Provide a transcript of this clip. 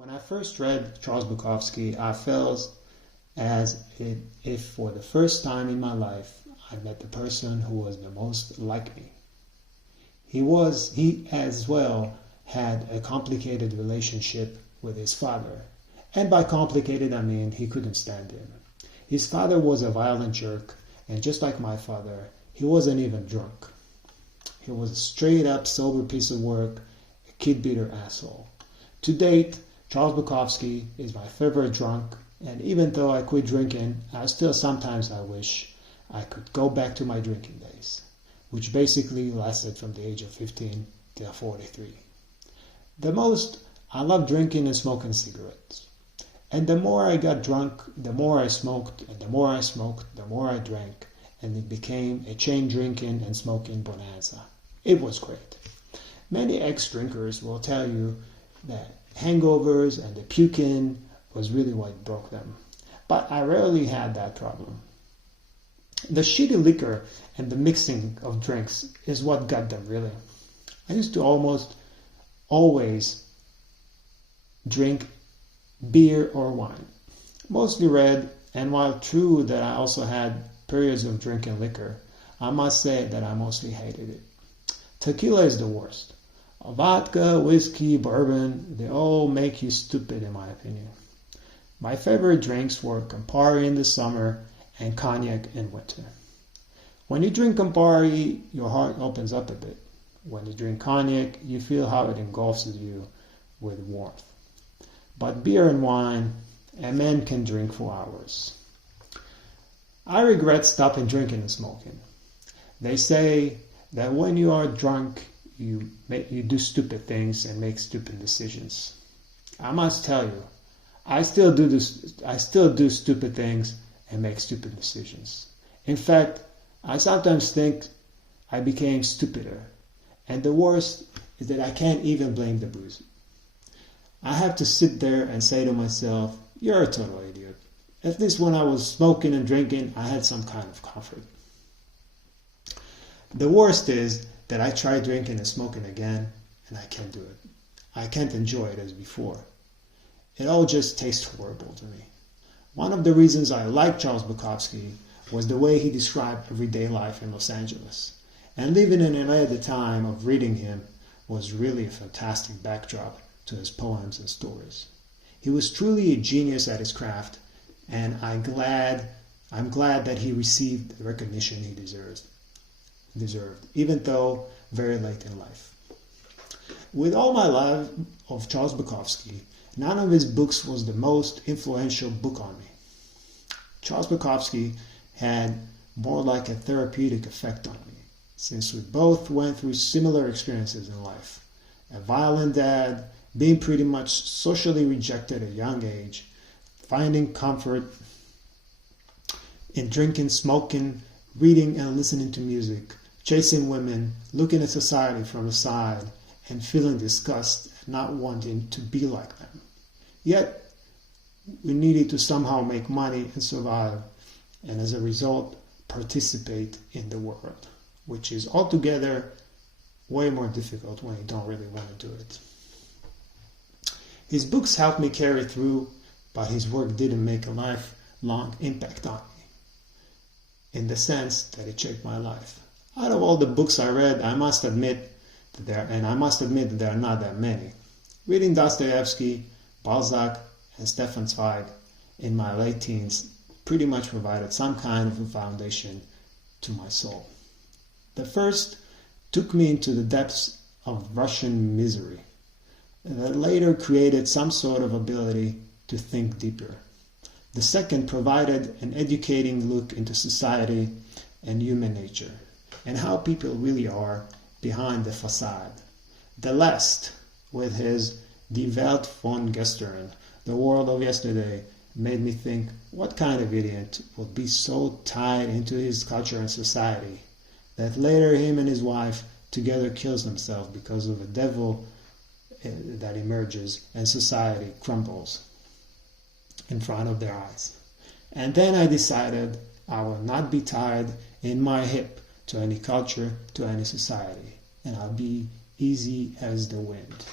When I first read Charles Bukowski, I felt as if for the first time in my life I met the person who was the most like me. He as well had a complicated relationship with his father. And by complicated, I mean he couldn't stand him. His father was a violent jerk, and just like my father, he wasn't even drunk. He was a straight up sober piece of work, a kid beater asshole. To date, Charles Bukowski is my favorite drunk, and even though I quit drinking, I wish I could go back to my drinking days, which basically lasted from the age of 15 till 43. The most, I loved drinking and smoking cigarettes. And the more I got drunk, the more I smoked, and the more I smoked, the more I drank, and it became a chain drinking and smoking bonanza. It was great. Many ex-drinkers will tell you that hangovers and the puking was really what broke them. But I rarely had that problem. The shitty liquor and the mixing of drinks is what got them really. I used to almost always drink beer or wine, mostly red, and while true that I also had periods of drinking liquor, I must say that I mostly hated it. Tequila is the worst. Vodka, whiskey, bourbon, they all make you stupid in my opinion. My favorite drinks were Campari in the summer and cognac in winter. When you drink Campari, your heart opens up a bit. When you drink cognac, you feel how it engulfs you with warmth. But beer and wine, a man can drink for hours. I regret stopping drinking and smoking. They say that when you are drunk, you do stupid things and make stupid decisions. I must tell you, I still do stupid things and make stupid decisions. In fact, I sometimes think I became stupider. And the worst is that I can't even blame the booze. I have to sit there and say to myself, you're a total idiot. At least when I was smoking and drinking, I had some kind of comfort. The worst is that I try drinking and smoking again, and I can't do it. I can't enjoy it as before. It all just tastes horrible to me. One of the reasons I liked Charles Bukowski was the way he described everyday life in Los Angeles. And living in LA at the time of reading him was really a fantastic backdrop to his poems and stories. He was truly a genius at his craft, and I'm glad that he received the recognition he deserved, even though very late in life. With all my love of Charles Bukowski, none of his books was the most influential book on me. Charles Bukowski had more like a therapeutic effect on me, since we both went through similar experiences in life. A violent dad, being pretty much socially rejected at a young age, finding comfort in drinking, smoking, reading and listening to music, chasing women, looking at society from the side, and feeling disgust at not wanting to be like them. Yet, we needed to somehow make money and survive, and as a result, participate in the world, which is altogether way more difficult when you don't really want to do it. His books helped me carry through, but his work didn't make a lifelong impact on me, in the sense that it shaped my life. Out of all the books I read, I must admit that there are not that many. Reading Dostoevsky, Balzac, and Stefan Zweig in my late teens pretty much provided some kind of a foundation to my soul. The first took me into the depths of Russian misery, that later created some sort of ability to think deeper. The second provided an educating look into society and human nature, and how people really are behind the facade. The last, with his Die Welt von gestern, the world of yesterday, made me think, what kind of idiot would be so tied into his culture and society that later him and his wife together kills themselves because of a devil that emerges and society crumbles in front of their eyes. And then I decided I will not be tied in my hip to any culture, to any society, and I'll be easy as the wind.